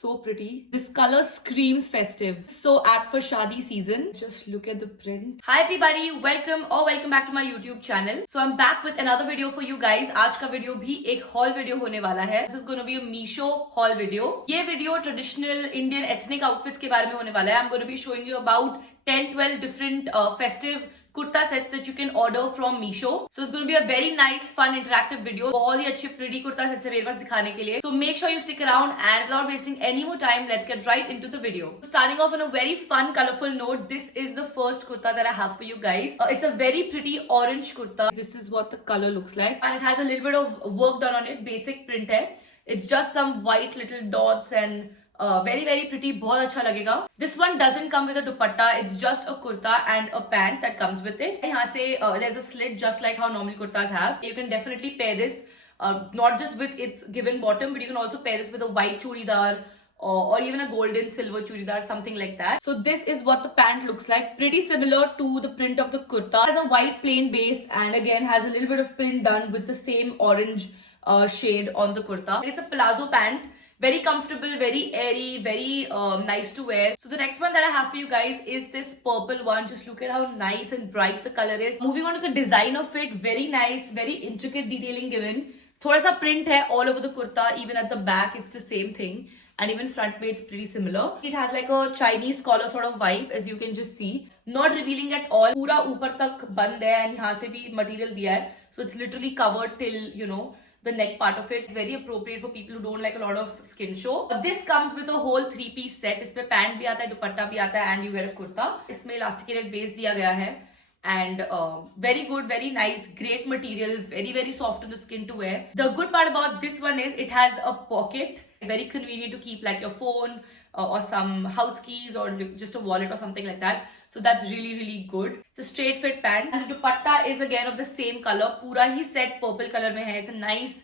So pretty. This color screams festive. So apt for shadi season. Just look at the print. Hi everybody, welcome back to my YouTube channel. So I'm back with another video for you guys. आज का video भी एक haul video होने वाला है. This is going to be a Meesho haul video. ये video traditional Indian ethnic outfits के बारे में होने वाला है. I'm going to be showing you about 10-12 different festive kurta sets that you can order from Meesho. So it's going to be a very nice, fun, interactive video. बहुत ही अच्छे pretty kurta sets है मेरे पास दिखाने के लिए. So make sure you stick around and without wasting any more time, let's get right into the video. Starting off on a very fun, colorful note, this is the first kurta that I have for you guys. It's a very pretty orange kurta. This is what the color looks like. And it has a little bit of work done on it. Basic print है. It's just some white little dots and very pretty, बहुत अच्छा लगेगा. This one doesn't come with a dupatta. It's just a kurta and a pant that comes with it. यहाँ से there's a slit just like how normal kurtas have. You can definitely pair this not just with its given bottom, but you can also pair this with a white churidar or even a golden silver churidar, something like that. So this is what the pant looks like. Pretty similar to the print of the kurta. It has a white plain base and again has a little bit of print done with the same orange shade on the kurta. It's a palazzo pant. Very comfortable, very airy, very nice to wear. So the next one that I have for you guys is this purple one. Just look at how nice and bright the color is. Moving on to the design of it, very nice, very intricate detailing given. Thoda sa print hai all over the kurta, even at the back it's the same thing. And even front way it's pretty similar. It has like a Chinese collar sort of vibe, as you can just see. Not revealing at all. Pura upar tak band hai and yahan se bhi material diya hai. So it's literally covered till, you know, the neck part of it. It's very appropriate for people who don't like a lot of skin show. This comes with a whole 3-piece set. इसमें pant भी आता है, दुपट्टा भी आता है and you get a kurta. इसमें elasticated base दिया गया है and very good, very nice, great material, very soft on the skin to wear. The good part about this one is it has a pocket. Very convenient to keep like your phone or some house keys or just a wallet or something like that. So that's really good. It's a straight fit pant and the dupatta is again of the same color. Pura hi set purple color mein hai. It's a nice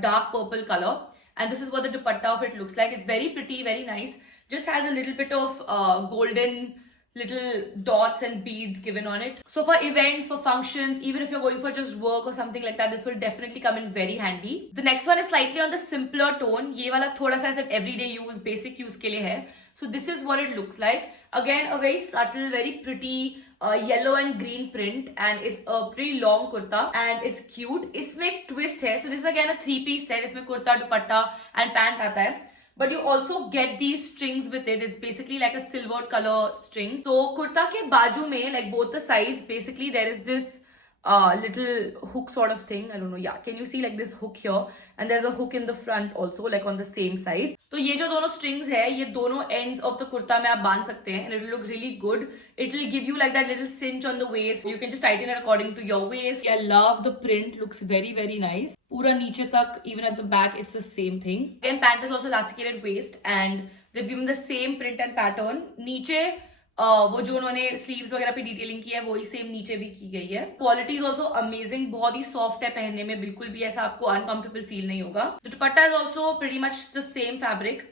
dark purple color and this is what the dupatta of it looks like. It's very pretty, very nice. Just has a little bit of golden little dots and beads given on it. So for events, for functions, even if you're going for just work or something like that, this will definitely come in very handy. The next one is slightly on the simpler tone. Ye wala thoda sa aisa everyday use, basic use ke liye hai. So this is what it looks like. Again, a very subtle, very pretty yellow and green print and it's a pretty long kurta and it's cute. Isme ek twist hai. So this is again a 3-piece set. Isme kurta, dupatta and pant aata hai. But you also get these strings with it. It's basically like a silver color string. So kurta ke baaju mein, like both the sides, basically there is this little hook sort of thing. I don't know. Yeah, can you see like this hook here? And there's a hook in the front also, like on the same side. So ये जो दोनों strings है, ये दोनों ends of the kurta में आप बांध सकते हैं and it will look really good. It will give you like that little cinch on the waist. You can just tighten it according to your waist. I love the print. Looks very nice. पूरा नीचे तक, even at the back, it's the same thing. And pant is also elasticated waist and they've given the same print and pattern. नीचे वो जो उन्होंने sleeves वगैरह पे detailing की है वही सेम नीचे भी की गई है. Quality is also amazing. बहुत ही सॉफ्ट है पहनने में. बिल्कुल भी ऐसा आपको अनकंफर्टेबल फील नहीं होगा. The dupatta is also pretty much the same fabric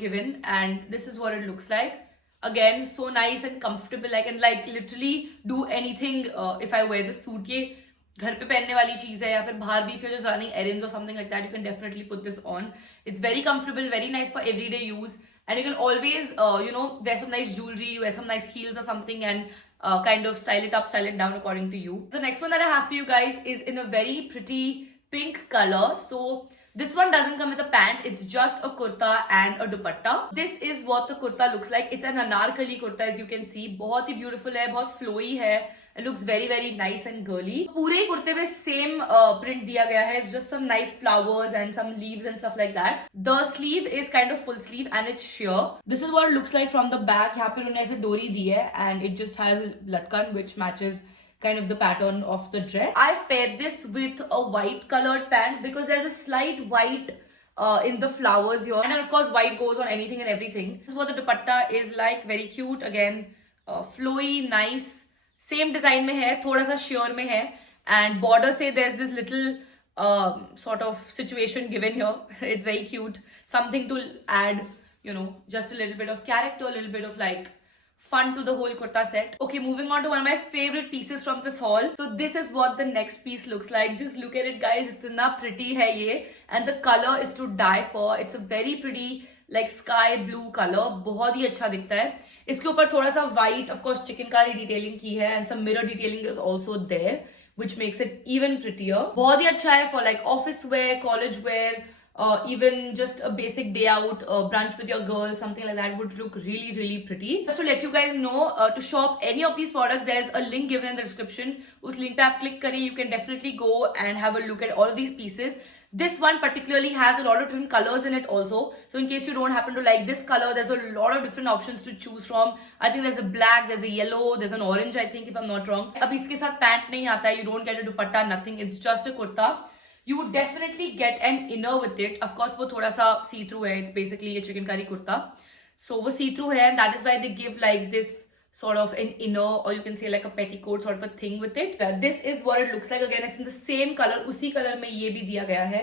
given and this is what it looks like. Again, so nice and comfortable. I can like literally do anything if I wear this suit. ये घर पे पहनने वाली चीज है या फिर बाहर भी if you're just running errands or something like that, you can definitely put this on. It's very comfortable, very nice for everyday use. And you can always, wear some nice jewelry, wear some nice heels or something and kind of style it up, style it down according to you. The next one that I have for you guys is in a very pretty pink color. So this one doesn't come with a pant. It's just a kurta and a dupatta. This is what the kurta looks like. It's an anarkali kurta as you can see. बहुत ही beautiful है, बहुत flowy है. It looks very nice and girly. पूरे कुर्ते में same print दिया गया है. It's just some nice flowers and some leaves and stuff like that. The sleeve is kind of full sleeve and it's sheer. This is what it looks like from the back. यहाँ पे उन्होंने ऐसे डोरी दी है and it just has a latkan which matches kind of the pattern of the dress. I've paired this with a white colored pant because there's a slight white in the flowers here. And then of course white goes on anything and everything. This is what the dupatta is like. Very cute. Again, flowy, nice. Same design में है, थोड़ा सा sheer में है and border से there is this little sort of situation given here. It's very cute, something to add, just a little bit of character, a little bit of like fun to the whole kurta set. Okay, moving on to one of my favorite pieces from this haul. So this is what the next piece looks like. Just look at it guys, itna pretty hai ye and the color is to die for. It's a very pretty like sky blue color, बहुत ही अच्छा दिखता है. इसके ऊपर थोड़ा सा white, of course chikankari detailing की है, and some mirror detailing is also there, which makes it even prettier. बहुत ही अच्छा है for like office wear, college wear, even just a basic day out, brunch with your girls, something like that would look really, really pretty. Just to let you guys know, to shop any of these products, there is a link given in the description. उस link पे आप click करें, you can definitely go and have a look at all of these pieces. This one particularly has a lot of different colors in it also. So in case you don't happen to like this color, there's a lot of different options to choose from. I think there's a black, there's a yellow, there's an orange, I think, if I'm not wrong. अब इसके साथ pant नहीं आता है, you don't get a dupatta, nothing. It's just a kurta. You would definitely get an inner with it. Of course, वो थोड़ा सा see-through है. It's basically a chickengari kurta. So वो see-through है, and that is why they give like this sort of an inner, or you can say like a petticoat sort of a thing with it. This is what it looks like. Again, it's in the same color. उसी color में ये भी दिया गया है.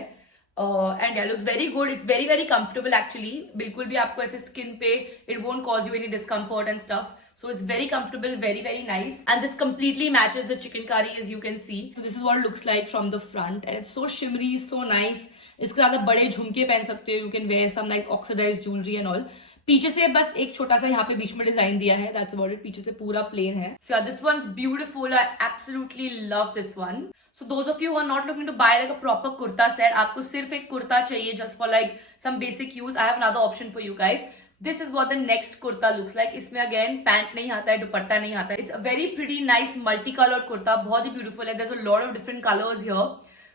And yeah, looks very good. It's very, very comfortable actually. बिल्कुल भी आपको ऐसे skin पे, it won't cause you any discomfort and stuff. So it's very comfortable, very, very nice. And this completely matches the chickengari, as you can see. So this is what it looks like from the front. And it's so shimmery, so nice. इसके साथ आप बड़े झुमके पहन सकते हो. You can wear some nice oxidized jewelry and all. पीछे से बस एक छोटा सा यहाँ पे बीच में डिजाइन दिया है. That's about it. पीछे से पूरा प्लेन है. So yeah, this one's beautiful. I absolutely love this one. So those of you who are not looking to buy like a proper kurta set, आपको सिर्फ एक कुर्ता चाहिए just for like some basic use, I have another option for you guys. This is what the next kurta looks like. इसमें again pant नहीं आता है, दुपट्टा नहीं आता है. It's a very pretty nice multicolored kurta. बहुत ही beautiful है. There's a lot of different colors here.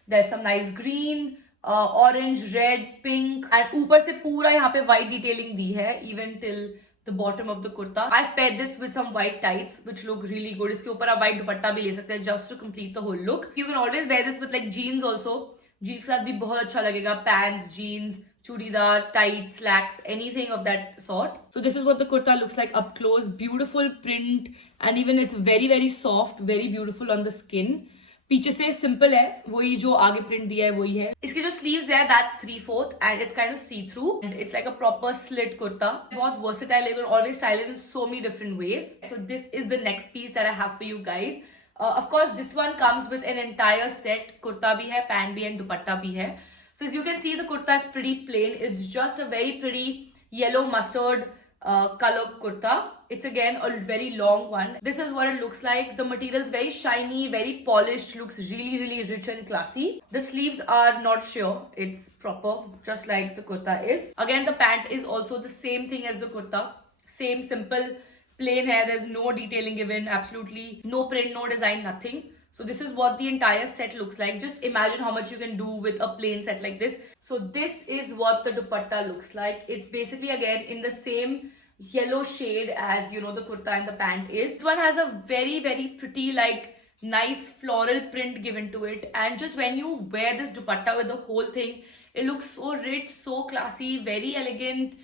There's some nice green, orange, red, pink, and ऊपर से पूरा यहाँ पे white detailing दी है, even till the bottom of the kurta. I've paired this with some white tights, which look really good. इसके ऊपर आप white दुपट्टा भी ले सकते हैं just to complete the whole look. You can always wear this with like jeans also. Jeans के साथ भी बहुत अच्छा लगेगा. Pants, jeans, chudidar, tights, slacks, anything of that sort. So this is what the kurta looks like up close. Beautiful print, and even it's very, very soft, very beautiful on the skin. पीछे से simple है, वही जो आगे print दिया है वही है. इसकी जो स्लीव्स है that's 3/4 and it's kind of see through and it's like a proper slit kurta. बहुत versatile है, you can always style it in so many different ways. So this is the next piece that I have for you guys. Of course this one comes with an entire set. kurta भी है, pant भी है, and dupatta भी है. So as you can see, the kurta is pretty plain. It's just a very pretty yellow mustard color kurta. It's again a very long one. This is what it looks like. The material is very shiny, very polished, looks really, really rich and classy. The sleeves are not sheer. It's proper, just like the kurta is. Again, the pant is also the same thing as the kurta. Same simple, plain hair. There's no detailing given, absolutely no print, no design, nothing. So this is what the entire set looks like. Just imagine how much you can do with a plain set like this. So this is what the dupatta looks like. It's basically again in the same yellow shade as, you know, the kurta and the pant is. This one has a very, very pretty, like nice floral print given to it. And just when you wear this dupatta with the whole thing, it looks so rich, so classy, very elegant.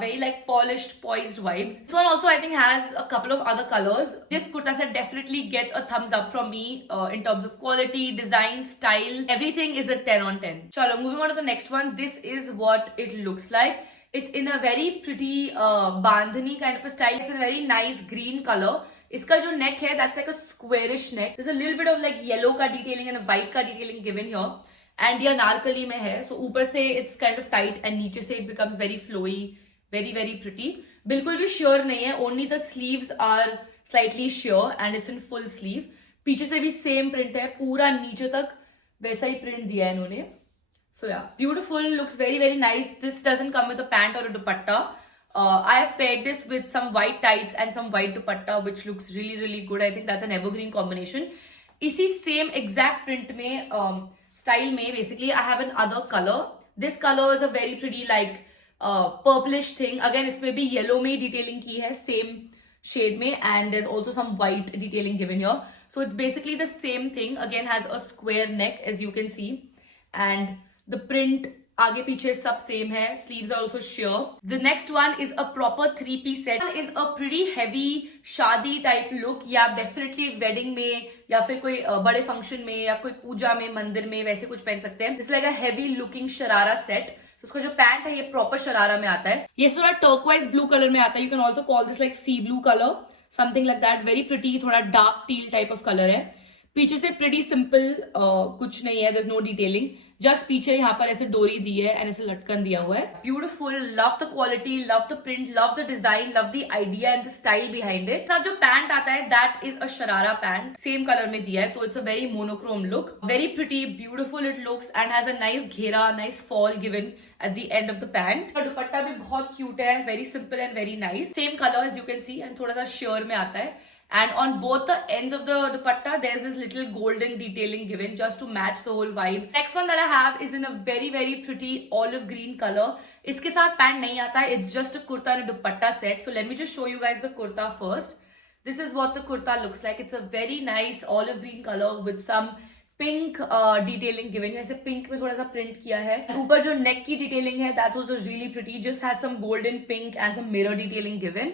Very like polished, poised vibes. This one also I think has a couple of other colors. This kurta set definitely gets a thumbs up from me in terms of quality, design, style. Everything is a 10 on 10. Chalo, moving on to the next one. This is what it looks like. It's in a very pretty bandhani kind of a style. It's in a very nice green color. इसका जो neck है, that's like a squarish neck. There's a little bit of like yellow का detailing and a white का detailing given here. And ये अनारकली में है, so ऊपर से it's kind of tight and नीचे से it becomes very flowy, very, very pretty. बिल्कुल भी sheer नहीं है, only the sleeves are slightly sheer and it's in full sleeve. पीछे से भी same print है, पूरा नीचे तक वैसा ही print दिया है इन्होंने. So yeah, beautiful, looks very, very nice. This doesn't come with a pant or a dupatta. I have paired this with some white tights and some white dupatta, which looks really, really good. I think that's an evergreen combination. इसी same exact print में style में basically I have another color. This color is a very pretty like purplish thing. Again इसमें भी yellow में detailing की है same shade में, and there's also some white detailing given here. So it's basically the same thing. Again has a square neck as you can see, and the print आगे पीछे सब same है. Sleeves are also sheer. The next one is a proper 3-piece set. One is a pretty heavy शादी type look. या आप definitely एक wedding में या फिर कोई बड़े function में या कोई पूजा में मंदिर में वैसे कुछ पहन सकते हैं. This is like a heavy looking sharara set. So उसका जो पैंट है ये proper शरारा में आता है. ये थोड़ा turquoise blue color में आता है. You can also call this like sea blue color, something like that. Very pretty, थोड़ा dark teal type of color है. पीछे से pretty simple, कुछ नहीं है, there's no detailing. जस्ट पीछे यहाँ पर ऐसे डोरी दी है एंड ऐसे लटकन दिया हुआ है. Beautiful, love the quality, love the print, love the design, love the idea and the style behind it. जो पैंट आता है that is a sharara pant, same colour में दिया है, तो it's a very monochrome look. Very pretty, beautiful it looks and has a nice ghera, nice fall given at the end of the pant. Dupatta भी बहुत cute है, very simple and very nice. Same colour as you can see and थोड़ा सा share में आता है. And on both the ends of the dupatta, there's this little golden detailing given just to match the whole vibe. Next one that I have is in a very very pretty olive green color. इसके साथ pant नहीं आता है, it's just a kurta and a dupatta set. So let me just show you guys the kurta first. This is what the kurta looks like. It's a very nice olive green color with some pink detailing given है. ऐसे pink में थोड़ा सा print किया है. ऊपर जो नेक की डिटेलिंग है that's also really pretty, just has some golden pink and some mirror detailing given.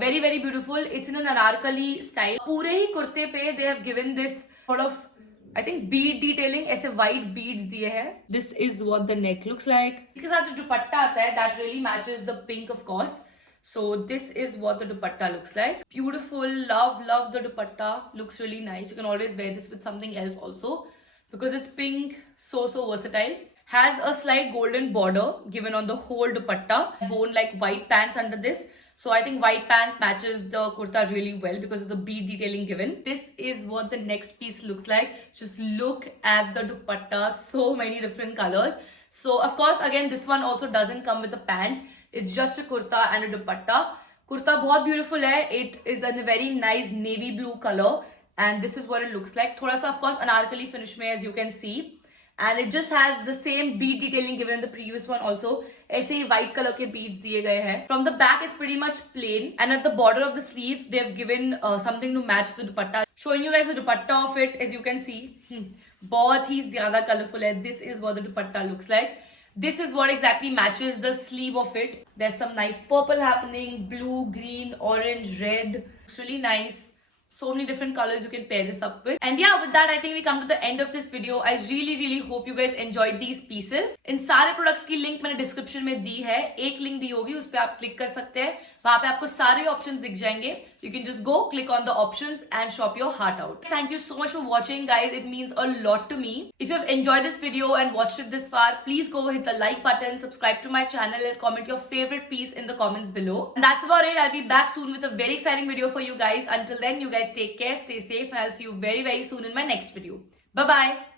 Very very beautiful. It's in an Anarkali style. पूरे ही कुर्ते पे they have given this sort of I think bead detailing, ऐसे white beads दिए हैं. This is what the neck looks like. इसके साथ जो दुपट्टा आता है that really matches the pink of course. So this is what the dupatta looks like. Beautiful, love the dupatta. Looks really nice. You can always wear this with something else also because it's pink, so versatile. Has a slight golden border given on the whole dupatta. Worn like white pants under this. So I think white pant matches the kurta really well because of the bead detailing given. This is what the next piece looks like. Just look at the dupatta. So many different colors. So of course again this one also doesn't come with a pant. It's just a kurta and a dupatta. Kurta बहुत beautiful है. It is in a very nice navy blue color and this is what it looks like. थोड़ा सा of course Anarkali finish में as you can see. And it just has the same bead detailing given in the previous one also. ऐसे ही white color के beads दिए गए हैं. From the back it's pretty much plain and at the border of the sleeves they have given something to match the dupatta. Showing you guys the dupatta of it as you can see. बहुत ही ज्यादा colorful है. This is what the dupatta looks like. This is what exactly matches the sleeve of it. There's some nice purple happening, blue, green, orange, red. It's really nice. So many different colors you can pair this up with. And yeah, with that I think we come to the end of this video. I really hope you guys enjoyed these pieces. इन सारे products की link मैंने description में दी है. एक link दी होगी, उस पे आप click कर सकते हैं. वहां पे आपको सारे options दिख जाएंगे. You can just go click on the options and shop your heart out. Thank you so much for watching guys. It means a lot to me. If you have enjoyed this video and watched it this far, please go hit the like button, subscribe to my channel and comment your favorite piece in the comments below. And that's about it. I'll be back soon with a very exciting video for you guys. Until then, you guys take care, stay safe and I'll see you very soon in my next video. Bye bye.